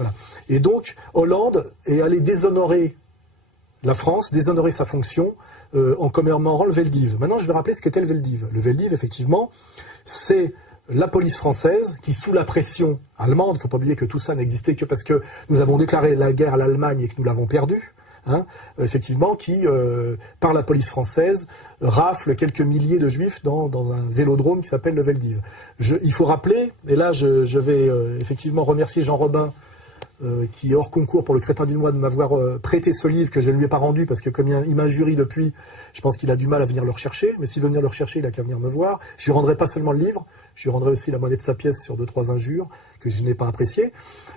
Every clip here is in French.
Voilà. Et donc, Hollande est allé déshonorer la France, déshonorer sa fonction en commémorant le Veldiv. Maintenant, je vais rappeler ce qu'était le Veldiv. Le Veldiv, effectivement, c'est la police française qui, sous la pression allemande, il ne faut pas oublier que tout ça n'existait que parce que nous avons déclaré la guerre à l'Allemagne et que nous l'avons perdue, hein, effectivement, qui, par la police française, rafle quelques milliers de juifs dans un vélodrome qui s'appelle le Veldiv. Il faut rappeler, et là je vais effectivement remercier Jean Robin, qui est hors concours pour le Crétin du Noir, de m'avoir prêté ce livre que je ne lui ai pas rendu parce que comme il m'injurie depuis, je pense qu'il a du mal à venir le rechercher, mais s'il veut venir le rechercher, il n'a qu'à venir me voir. Je lui rendrai pas seulement le livre, je lui rendrai aussi la monnaie de sa pièce sur 2-3 injures que je n'ai pas appréciées.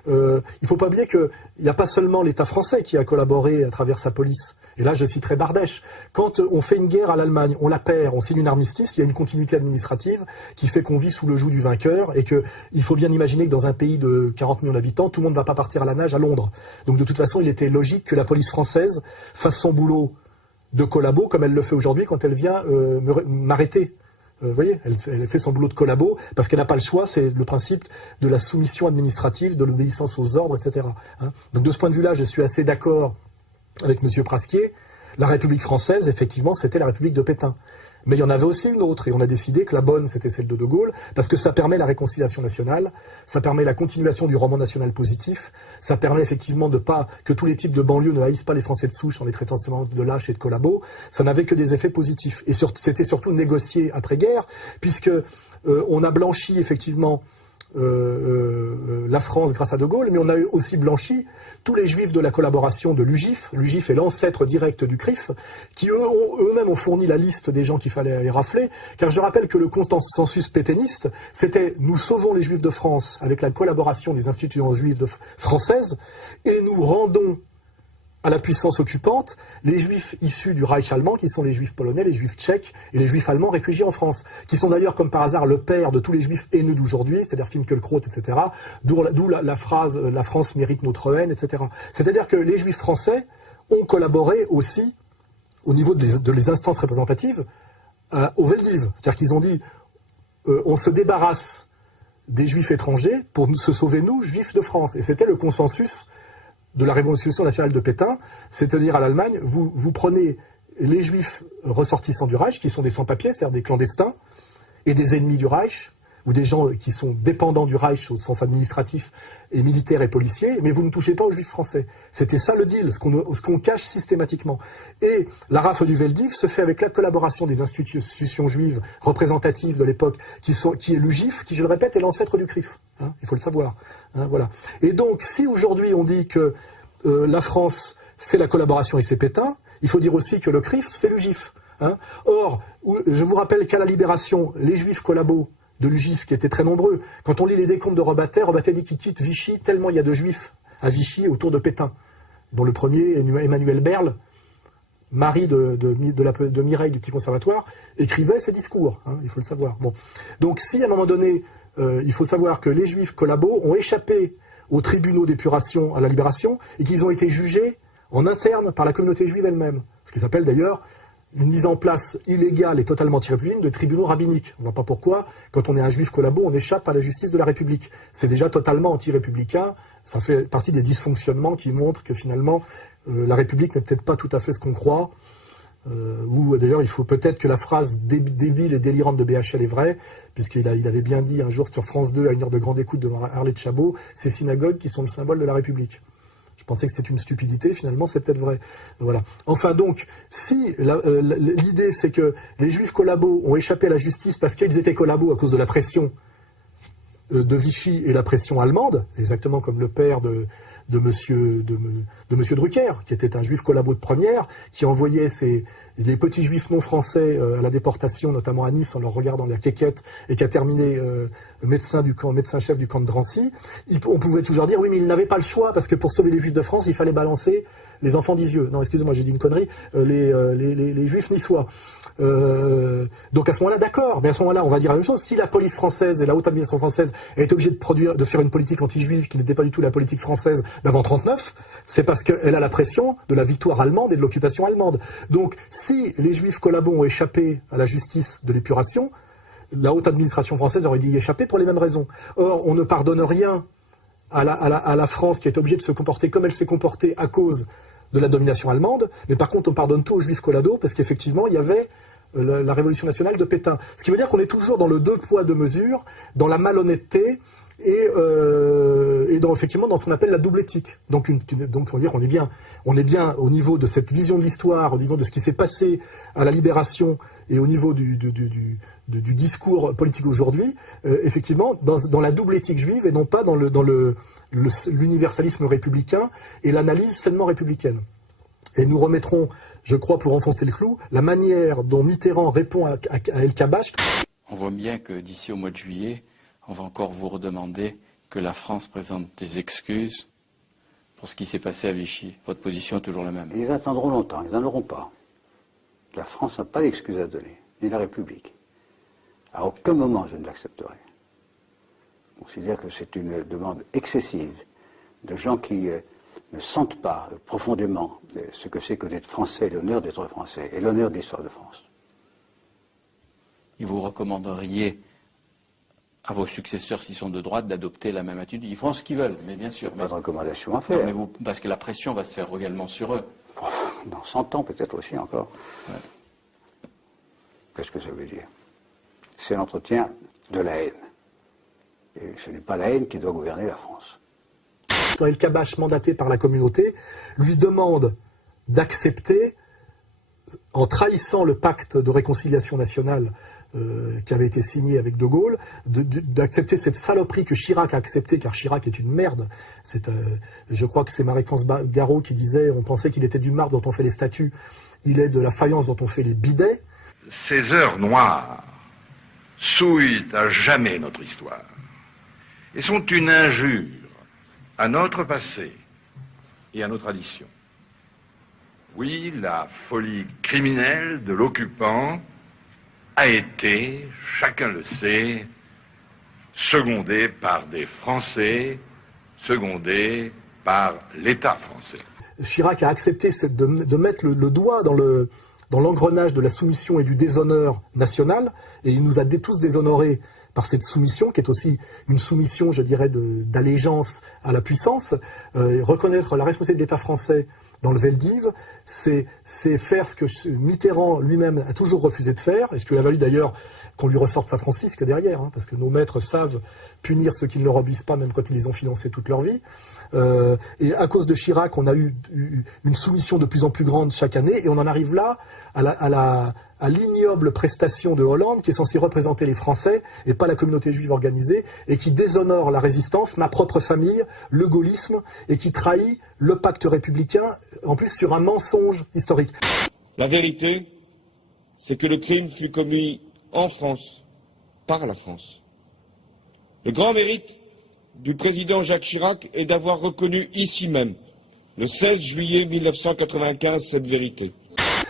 Il ne faut pas oublier qu'il n'y a pas seulement l'État français qui a collaboré à travers sa police. Et là, je citerai Bardèche. Quand on fait une guerre à l'Allemagne, on la perd, on signe une armistice, il y a une continuité administrative qui fait qu'on vit sous le joug du vainqueur et qu'il faut bien imaginer que dans un pays de 40 millions d'habitants, tout le monde ne va pas partir à la nage à Londres. Donc de toute façon, il était logique que la police française fasse son boulot de collabo comme elle le fait aujourd'hui quand elle vient m'arrêter. Vous voyez, elle fait son boulot de collabo parce qu'elle n'a pas le choix, c'est le principe de la soumission administrative, de l'obéissance aux ordres, etc. Hein. Donc de ce point de vue-là, je suis assez d'accord avec M. Prasquier. La République française, effectivement, c'était la République de Pétain. Mais il y en avait aussi une autre, et on a décidé que la bonne, c'était celle de De Gaulle, parce que ça permet la réconciliation nationale, ça permet la continuation du roman national positif, ça permet effectivement que tous les types de banlieues ne haïssent pas les Français de souche en les traitant seulement de lâches et de collabos, ça n'avait que des effets positifs. Et c'était surtout négocié après-guerre, puisque on a blanchi effectivement la France grâce à De Gaulle, mais on a aussi blanchi tous les juifs de la collaboration de l'UGIF. L'UGIF est l'ancêtre direct du CRIF, qui eux-mêmes ont fourni la liste des gens qu'il fallait aller rafler, car je rappelle que le consensus pétainiste, c'était nous sauvons les juifs de France avec la collaboration des institutions juives françaises, et nous rendons à la puissance occupante les juifs issus du Reich allemand, qui sont les juifs polonais, les juifs tchèques et les juifs allemands réfugiés en France, qui sont d'ailleurs comme par hasard le père de tous les juifs haineux d'aujourd'hui, c'est-à-dire Finkielkraut, etc., d'où la phrase « la France mérite notre haine », etc. C'est-à-dire que les juifs français ont collaboré aussi, au niveau de les instances représentatives, au Veldiv. C'est-à-dire qu'ils ont dit on se débarrasse des juifs étrangers pour se sauver nous, juifs de France. Et c'était le consensus de la Révolution nationale de Pétain, c'est-à-dire à l'Allemagne, vous prenez les juifs ressortissants du Reich, qui sont des sans-papiers, c'est-à-dire des clandestins, et des ennemis du Reich, ou des gens qui sont dépendants du Reich au sens administratif et militaire et policier, mais vous ne touchez pas aux juifs français. C'était ça le deal, ce qu'on cache systématiquement. Et la rafle du Veldiv se fait avec la collaboration des institutions juives représentatives de l'époque, qui est l'UGIF, qui, je le répète, est l'ancêtre du CRIF. Hein, il faut le savoir. Hein, voilà. Et donc, si aujourd'hui on dit que la France, c'est la collaboration et c'est Pétain, il faut dire aussi que le CRIF, c'est l'UGIF. Hein. Or, je vous rappelle qu'à la Libération, les juifs collabos de l'UGIF, qui étaient très nombreux, quand on lit les décomptes de Robatet dit qu'il quitte Vichy tellement il y a de juifs à Vichy autour de Pétain, dont le premier, Emmanuel Berle, mari de Mireille du Petit Conservatoire, écrivait ses discours, hein, il faut le savoir. Bon. Donc si à un moment donné, il faut savoir que les juifs collabos ont échappé aux tribunaux d'épuration à la Libération et qu'ils ont été jugés en interne par la communauté juive elle-même, ce qui s'appelle d'ailleurs une mise en place illégale et totalement anti-républicaine de tribunaux rabbiniques. On ne voit pas pourquoi, quand on est un juif collabo, on échappe à la justice de la République. C'est déjà totalement anti-républicain, ça fait partie des dysfonctionnements qui montrent que finalement, la République n'est peut-être pas tout à fait ce qu'on croit, ou d'ailleurs il faut peut-être que la phrase débile et délirante de BHL est vraie, puisqu'il avait bien dit un jour sur France 2, à une heure de grande écoute devant Arlette Chabot, ces synagogues qui sont le symbole de la République. Je pensais que c'était une stupidité, finalement c'est peut-être vrai. Voilà. Enfin donc, si l'idée c'est que les juifs collabos ont échappé à la justice parce qu'ils étaient collabos à cause de la pression de Vichy et la pression allemande, exactement comme le père de monsieur Drucker, qui était un juif collabo de première, qui envoyait les petits juifs non français à la déportation, notamment à Nice, en leur regardant la quéquette, et qui a terminé médecin-chef du camp de Drancy. On pouvait toujours dire, oui, mais il n'avait pas le choix, parce que pour sauver les juifs de France, il fallait balancer les enfants d'Isieux. Non, excusez-moi, j'ai dit une connerie, les juifs niçois. Donc à ce moment-là, d'accord, mais à ce moment-là, on va dire la même chose. Si la police française et la haute administration française est obligée de faire une politique anti-juive qui n'était pas du tout la politique française d'avant 1939, c'est parce qu'elle a la pression de la victoire allemande et de l'occupation allemande. Donc si les juifs collabos ont échappé à la justice de l'épuration, la haute administration française aurait dû y échapper pour les mêmes raisons. Or, on ne pardonne rien à la France qui est obligée de se comporter comme elle s'est comportée à cause de la domination allemande, mais par contre on pardonne tout aux juifs collado parce qu'effectivement il y avait la révolution nationale de Pétain. Ce qui veut dire qu'on est toujours dans le deux poids deux mesures, dans la malhonnêteté et effectivement dans ce qu'on appelle la double éthique. Donc on va dire qu'on est bien au niveau de cette vision de l'histoire, disons de ce qui s'est passé à la Libération et au niveau du discours politique aujourd'hui, effectivement dans la double éthique juive et non pas dans l'universalisme républicain et l'analyse sainement républicaine. Et nous remettrons, je crois, pour enfoncer le clou, la manière dont Mitterrand répond à El Kabbach. On voit bien que d'ici au mois de juillet, on va encore vous redemander que la France présente des excuses pour ce qui s'est passé à Vichy. Votre position est toujours la même. Ils attendront longtemps, ils n'en auront pas. La France n'a pas d'excuses à donner, ni la République. À aucun moment je ne l'accepterai. Je considère que c'est une demande excessive de gens qui ne sentent pas profondément ce que c'est que d'être français, l'honneur d'être français et l'honneur de l'histoire de France. Et vous recommanderiez à vos successeurs, s'ils sont de droite, d'adopter la même attitude? Ils font ce qu'ils veulent, mais bien sûr. Pas de recommandation à faire. Non, mais parce que la pression va se faire également sur eux. Dans 100 ans peut-être aussi encore. Ouais. Qu'est-ce que ça veut dire? C'est l'entretien de la haine. Et ce n'est pas la haine qui doit gouverner la France. Quand El Kabbach, mandaté par la communauté, lui demande d'accepter, en trahissant le pacte de réconciliation nationale qui avait été signé avec De Gaulle, d'accepter cette saloperie que Chirac a acceptée, car Chirac est une merde. Je crois que c'est Marie-France Garot qui disait, on pensait qu'il était du marbre dont on fait les statues, il est de la faïence dont on fait les bidets. Ces heures noires souillent à jamais notre histoire et sont une injure à notre passé et à nos traditions. Oui, la folie criminelle de l'occupant a été, chacun le sait, secondée par des Français, secondée par l'État français. Chirac a accepté de mettre le doigt dans l'engrenage de la soumission et du déshonneur national, et il nous a tous déshonorés par cette soumission, qui est aussi une soumission, je dirais, d'allégeance à la puissance. Reconnaître la responsabilité de l'État français dans le Veldiv, c'est faire ce que Mitterrand lui-même a toujours refusé de faire, et ce qui lui a valu d'ailleurs qu'on lui ressorte sa Francisque derrière, hein, parce que nos maîtres savent punir ceux qui ne leur obéissent pas, même quand ils les ont financés toute leur vie. Et à cause de Chirac, on a eu une soumission de plus en plus grande chaque année, et on en arrive là à l'ignoble prestation de Hollande, qui est censé représenter les Français, et pas la communauté juive organisée, et qui déshonore la résistance, ma propre famille, le gaullisme, et qui trahit le pacte républicain, en plus sur un mensonge historique. La vérité, c'est que le crime fut commis en France, par la France. Le grand mérite du président Jacques Chirac est d'avoir reconnu ici même, le 16 juillet 1995, cette vérité.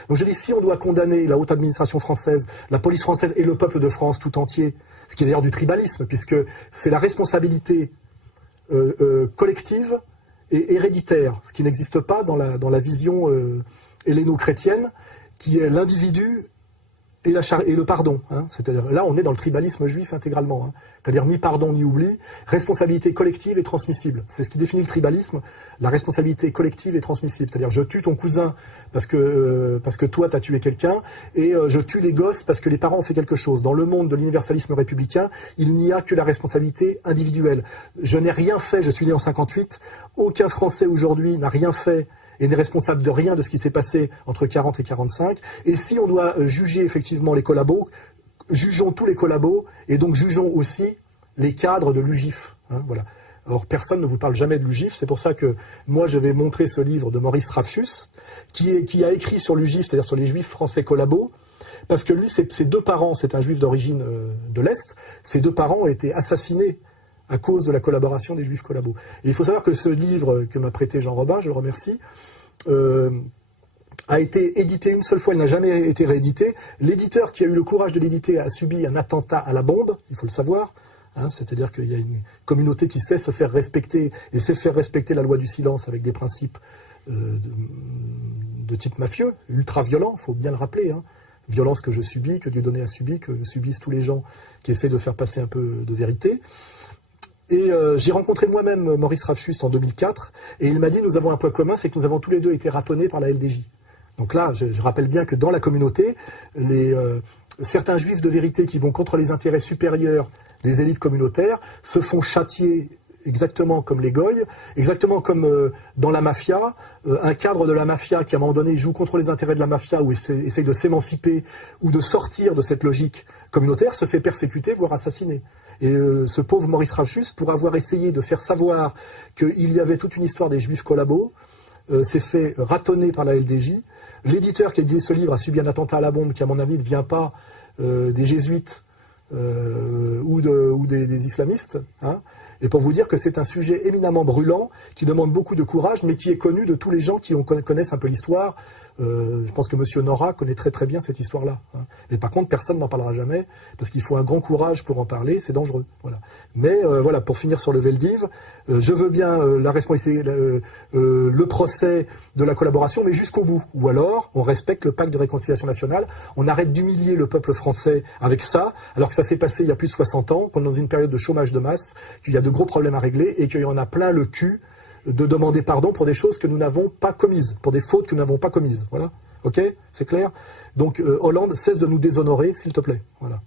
Donc je dis, si on doit condamner la haute administration française, la police française et le peuple de France tout entier, ce qui est d'ailleurs du tribalisme, puisque c'est la responsabilité collective et héréditaire, ce qui n'existe pas dans la vision helléno-chrétienne, qui est l'individu et le pardon. Hein. C'est-à-dire, là, on est dans le tribalisme juif intégralement. Hein. C'est-à-dire ni pardon ni oubli, responsabilité collective et transmissible. C'est ce qui définit le tribalisme, la responsabilité collective et transmissible. C'est-à-dire, je tue ton cousin parce que toi, t'as tué quelqu'un, et je tue les gosses parce que les parents ont fait quelque chose. Dans le monde de l'universalisme républicain, il n'y a que la responsabilité individuelle. Je n'ai rien fait, je suis né en 58, aucun Français aujourd'hui n'a rien fait et n'est responsable de rien de ce qui s'est passé entre 40 et 45. Et si on doit juger effectivement les collabos, jugeons tous les collabos, et donc jugeons aussi les cadres de l'UGIF. Hein, voilà. Or, personne ne vous parle jamais de l'UGIF, c'est pour ça que moi je vais montrer ce livre de Maurice Rafchus, qui a écrit sur l'UGIF, c'est-à-dire sur les juifs français collabos, parce que lui, ses deux parents, c'est un juif d'origine de l'Est, ses deux parents ont été assassinés à cause de la collaboration des juifs collabos. Et il faut savoir que ce livre que m'a prêté Jean Robin, je le remercie, a été édité une seule fois, il n'a jamais été réédité. L'éditeur qui a eu le courage de l'éditer a subi un attentat à la bombe, il faut le savoir. Hein, c'est-à-dire qu'il y a une communauté qui sait se faire respecter et sait faire respecter la loi du silence avec des principes de type mafieux, ultra-violents, il faut bien le rappeler. Hein. Violence que je subis, que Dieudonné a subi, que subissent tous les gens qui essaient de faire passer un peu de vérité. Et j'ai rencontré moi-même Maurice Ravchus en 2004, et il m'a dit, nous avons un point commun, c'est que nous avons tous les deux été ratonnés par la LDJ. Donc là, je rappelle bien que dans la communauté, certains juifs de vérité qui vont contre les intérêts supérieurs des élites communautaires se font châtier exactement comme les goïs, exactement comme dans la mafia, un cadre de la mafia qui à un moment donné joue contre les intérêts de la mafia ou essaye de s'émanciper ou de sortir de cette logique communautaire se fait persécuter, voire assassiner. Et ce pauvre Maurice Ravchus, pour avoir essayé de faire savoir qu'il y avait toute une histoire des juifs collabos, s'est fait ratonner par la LDJ. L'éditeur qui a édité ce livre a subi un attentat à la bombe qui, à mon avis, ne vient pas des jésuites ou des islamistes. Hein. Et pour vous dire que c'est un sujet éminemment brûlant, qui demande beaucoup de courage, mais qui est connu de tous les gens qui connaissent un peu l'histoire. Je pense que M. Nora connaît très très bien cette histoire-là. Hein. Mais par contre, personne n'en parlera jamais, parce qu'il faut un grand courage pour en parler, c'est dangereux. Voilà. Mais voilà, pour finir sur le Veldiv, je veux bien la responsabilité, le procès de la collaboration, mais jusqu'au bout. Ou alors, on respecte le pacte de réconciliation nationale, on arrête d'humilier le peuple français avec ça, alors que ça s'est passé il y a plus de 60 ans, qu'on est dans une période de chômage de masse, qu'il y a de gros problèmes à régler, et qu'il y en a plein le cul de demander pardon pour des choses que nous n'avons pas commises, pour des fautes que nous n'avons pas commises. Voilà. Ok ? C'est clair ? Donc, Hollande, cesse de nous déshonorer, s'il te plaît. Voilà.